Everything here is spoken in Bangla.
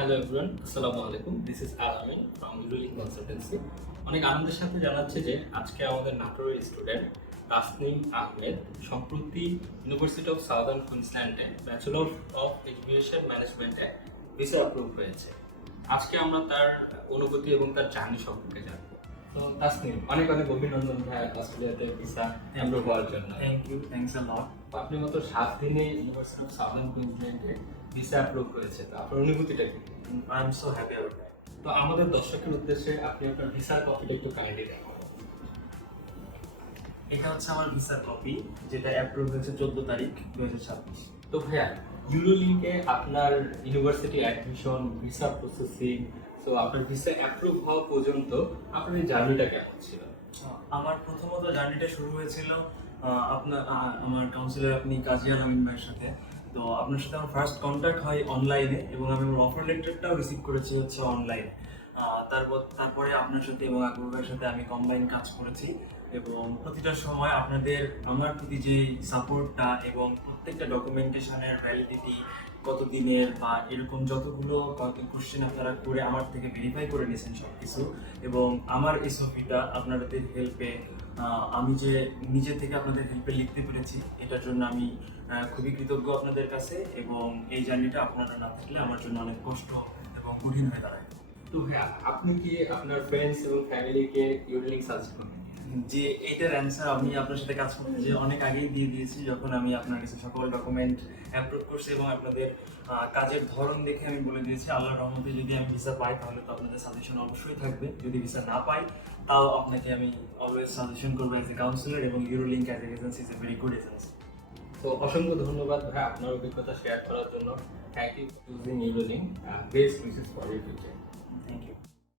হ্যালো এভরিওয়ান, আসসালামু আলাইকুম। দিস ইজ আলামিন ফ্রম ইউরোলিঙ্ক কনসালটেন্সি। অনেক আনন্দের সাথে জানাচ্ছি যে আজকে আমাদের নাটোরের স্টুডেন্ট তাসনিম আহমেদ সম্প্রতি ইউনিভার্সিটি অফ সাউদার্ন কুইন্সল্যান্ডে ব্যাচেলর অফ এডুকেশন ম্যানেজমেন্টে ভিসা অ্যাপ্রুভ হয়েছে। আজকে আমরা তার অনুভূতি এবং তার জার্নি সম্পর্কে জানবো। তো তাসনিম, অনেক অনেক অভিনন্দন ভাই অস্ট্রেলিয়াতে ভিসা অ্যাপ্রুভ হওয়ার জন্য। Thank you. Thanks a lot. আপনি মাত্র 7 দিনে ইউনিভার্সিটি অফ সাউদার্ন কুইন্সল্যান্ডে ভিসা অ্যাপ্রুভ হয়েছে, তো আপনার অনুভূতিটা কি? I'm so happy about that. তো আমাদের দর্শকের উদ্দেশ্যে আপনি আপনার ভিসার কপিটা একটু কাইন্ডলি দেখাবেন। এটা হচ্ছে আমার ভিসার কপি, যেটা অ্যাপ্রুভ হয়েছে 14 তারিখ 2026। তো ভাইয়া, ইউরোলিঙ্কে আপনার ইউনিভার্সিটি অ্যাডমিশন, ভিসা প্রসেসিং, তো আপনার ভিসা অ্যাপ্রুভ হওয়া পর্যন্ত আপনার এই জার্নিটা কেমন ছিল? আমার প্রথমত জার্নিটা শুরু হয়েছিল আমার কাউন্সিলর আপনি কাজী আলামিন ভাইয়ের সাথে। তো আপনার সাথে আমার ফার্স্ট কন্ট্যাক্ট হয় অনলাইনে, এবং আমি আমার অফার লেটারটাও রিসিভ করেছি হচ্ছে অনলাইনে। তারপরে আপনার সাথে এবং আকবর ভাইয়ের সাথে আমি কম্বাইন কাজ করেছি, এবং প্রতিটা সময় আপনাদের আমার প্রতি যে সাপোর্টটা এবং প্রত্যেকটা ডকুমেন্টেশনের ভ্যালিডিটি কত দিনের বা এরকম যতগুলো কোশ্চেন আপনারা করে আমার থেকে ভেরিফাই করে নিয়েছেন সব কিছু, এবং আমার এসওপিটা আপনাদের হেল্পে আমি যে নিজে থেকে আপনাদের হেল্পে লিখতে পেরেছি, এটার জন্য আমি খুবই কৃতজ্ঞ আপনাদের কাছে। এবং এই জার্নিটা আপনারা না থাকলে আমার জন্য অনেক কষ্ট এবং কঠিন হয়ে দাঁড়ায়। তো ভাইয়া, আপনি কি আপনার ফ্রেন্ডস এবং ফ্যামিলিকে ইউরোলিঙ্ক সাজেস্ট করবেন? যে এইটার অ্যান্সার আমি আপনার সাথে কাজ করতে যে অনেক আগেই দিয়ে দিয়েছি, যখন আমি আপনার কাছে সকল ডকুমেন্ট অ্যাপ্রুভ করছি, এবং আপনাদের কাজের ধরন দেখে আমি বলে দিয়েছি আল্লাহর রহমতে যদি আমি ভিসা পাই তাহলে তো আপনাদের সাজেশন অবশ্যই থাকবে, যদি ভিসা না পাই তাও আপনাকে আমি অলওয়েজ সাজেশন করবো অ্যাজ এ কাউন্সিলর, এবং Eurolink as a agency is a very good agency. তো অসংখ্য ধন্যবাদ ভাই আপনার অভিজ্ঞতা শেয়ার করার জন্য। Thank you for choosing Eurolink. Best wishes for your future.